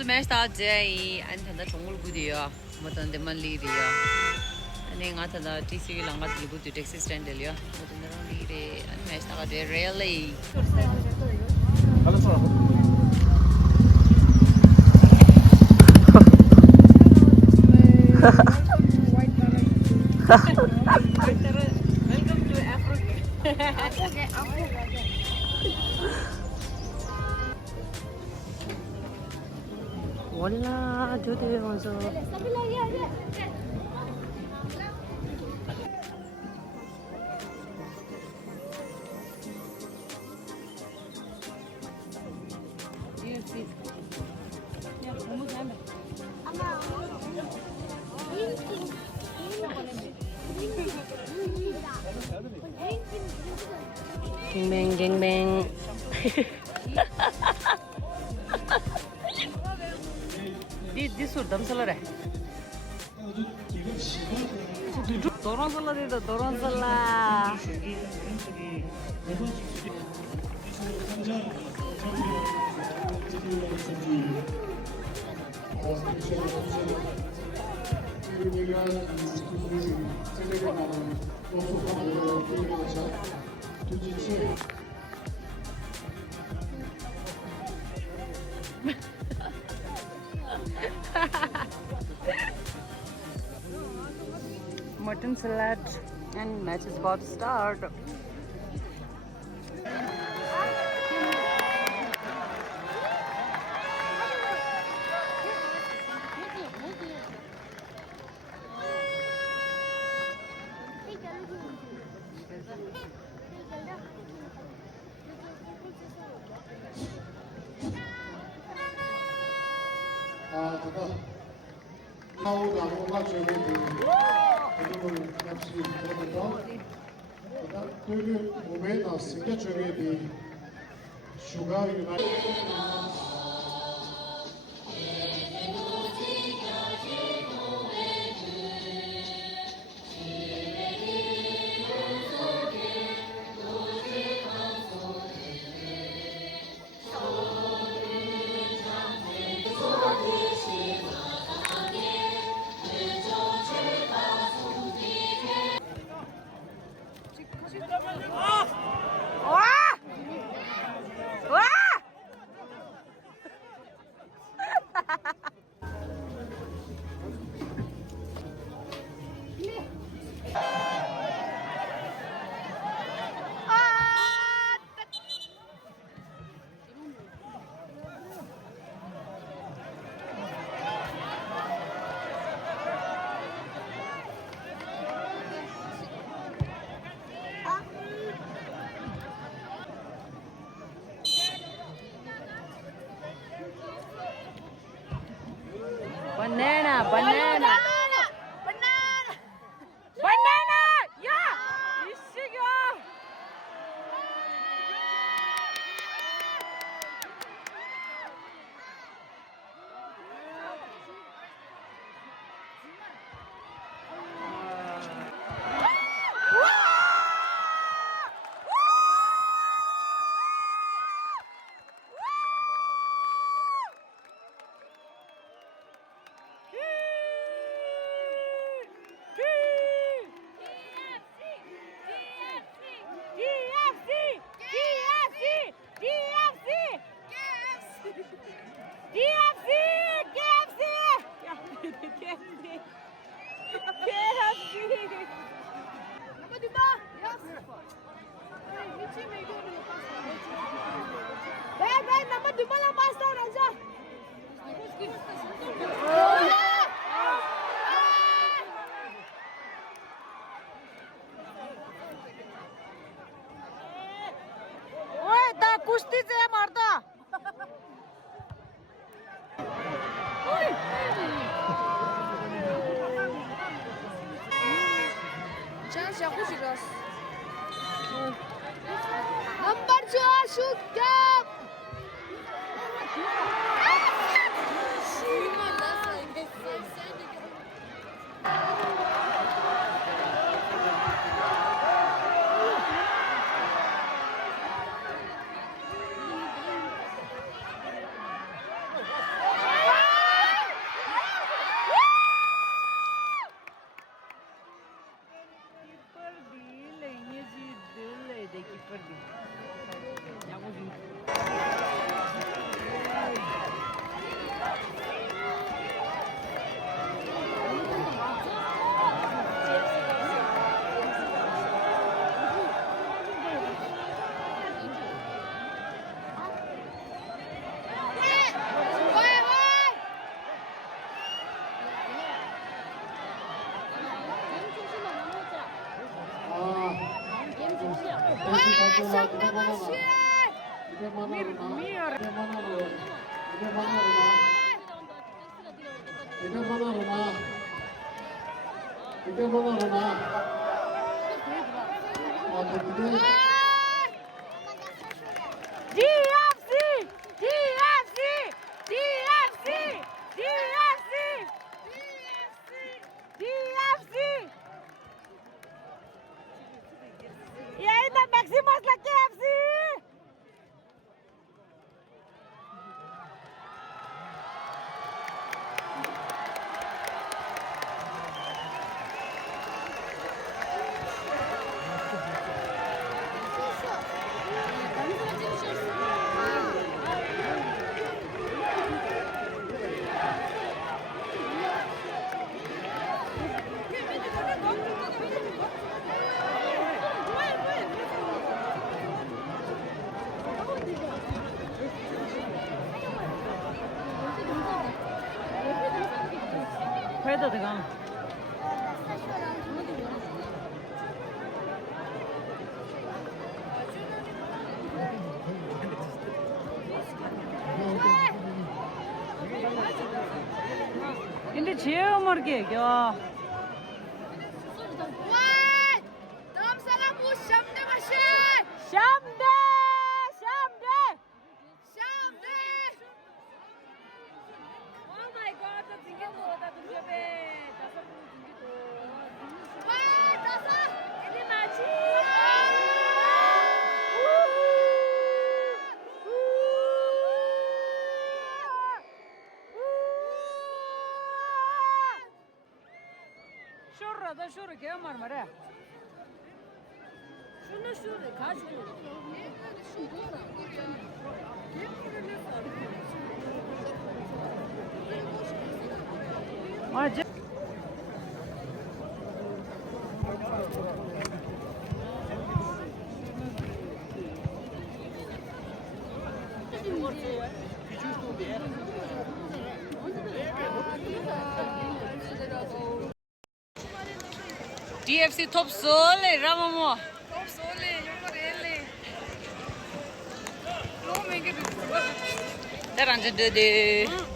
저 매스타 제이 안탄다 동물구디요. 뭐던데 만리리요. 아니 가타다 TC기 랑가 들고디 텍시 스탠드리요. 뭐던데 리레 아니 매스타가 제 really. Welcome to Africa. Wala, jodoh yang so. Gengbang, gengbang. Di surdam salar hai. Doron salar itu, doron salar. Mutton salad and match is about to start. Banana, banana. Banana. Banana. Yeah. 이씨가. कुस्तीचे मारता Chance yakışırız. Number 2 shoot cap. DFC! DFC! DFC! DFC! DFC! E ainda Maximus da KFC! 회도 들어가. 근데 제일 모르게 겨. 샴데! 샴데! Oh my god, 나 징계도 나 동접해. 다섯 분 징계도. 와, 다섯! 이리 마치. 쇼르, 나 쇼르 개 말말해. 쇼르 쇼르 가지. 맞아. DFC top sole, Ramamo. Top sole, Yormarelli. Lo mengi bi. Teranje de.